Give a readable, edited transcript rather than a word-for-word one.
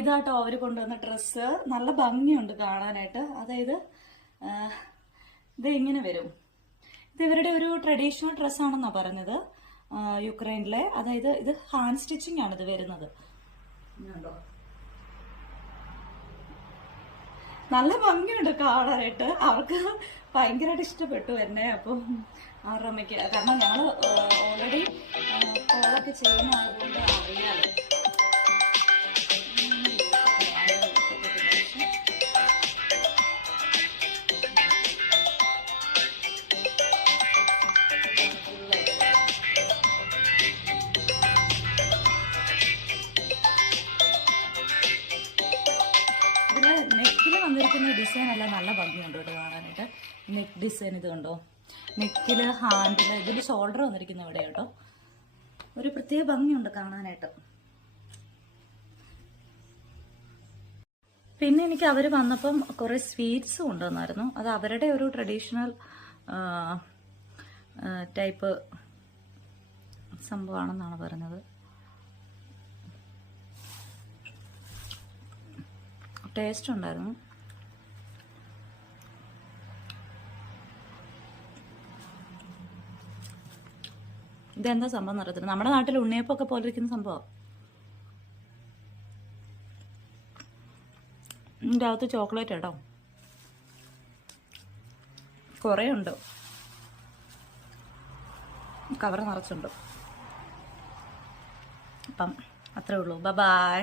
ഇതാട്ടോ അവർ കൊണ്ടുവന്ന ഡ്രസ്സ്. നല്ല ഭംഗിയുണ്ട് കാണാനായിട്ട്. അതായത് ഇത് ഇങ്ങനെ വരും. ഇത് ഇവരുടെ ഒരു ട്രഡീഷണൽ ഡ്രസ്സാണെന്നാണ് പറഞ്ഞത്, യുക്രൈനിലെ. അതായത് ഇത് ഹാൻഡ് സ്റ്റിച്ചിങ് ആണ് ഇത് വരുന്നത്. നല്ല ഭംഗിയുണ്ട് കാണാനായിട്ട്. അവർക്ക് ഭയങ്കരമായിട്ട് ഇഷ്ടപ്പെട്ടു എന്നെ. അപ്പം അവരുടെ അമ്മയ്ക്ക്, കാരണം ഞങ്ങൾ ഓൾറെഡി കോളൊക്കെ ചെയ്യുന്ന ആയതുകൊണ്ട് അറിയാലോ. നെക്കില് വന്നിരിക്കുന്ന ഡിസൈൻ എല്ലാം നല്ല ഭംഗിയുണ്ട് ഇവിടെ കാണാനായിട്ട്. നെക്ക് ഡിസൈൻ ഇത് കണ്ടോ, നെക്കില് ഹാൻഡില്, ഇതിൽ ഷോൾഡർ വന്നിരിക്കുന്ന ഇവിടെ കേട്ടോ. ഒരു പ്രത്യേക ഭംഗിയുണ്ട് കാണാനായിട്ട്. പിന്നെ എനിക്ക് അവർ വന്നപ്പം കുറെ സ്വീറ്റ്സ് കൊണ്ടുവന്നായിരുന്നു. അത് അവരുടെ ഒരു ട്രഡീഷണൽ ടൈപ്പ് സംഭവമാണെന്നാണ് പറഞ്ഞത്. ടേസ്റ്റ് ഉണ്ടായിരുന്നു. ഇതെന്താ സംഭവം അറിയത്തില്ല. നമ്മുടെ നാട്ടിൽ ഉണ്ണിയപ്പൊക്കെ പോലെ ഇരിക്കുന്ന സംഭവം. ഇതിൻ്റെ അകത്ത് ചോക്ലേറ്റ് കേട്ടോ, കുറേ ഉണ്ട്, കവർ നിറച്ചുണ്ട്. അപ്പം അത്രേ ഉള്ളൂ. ബൈ.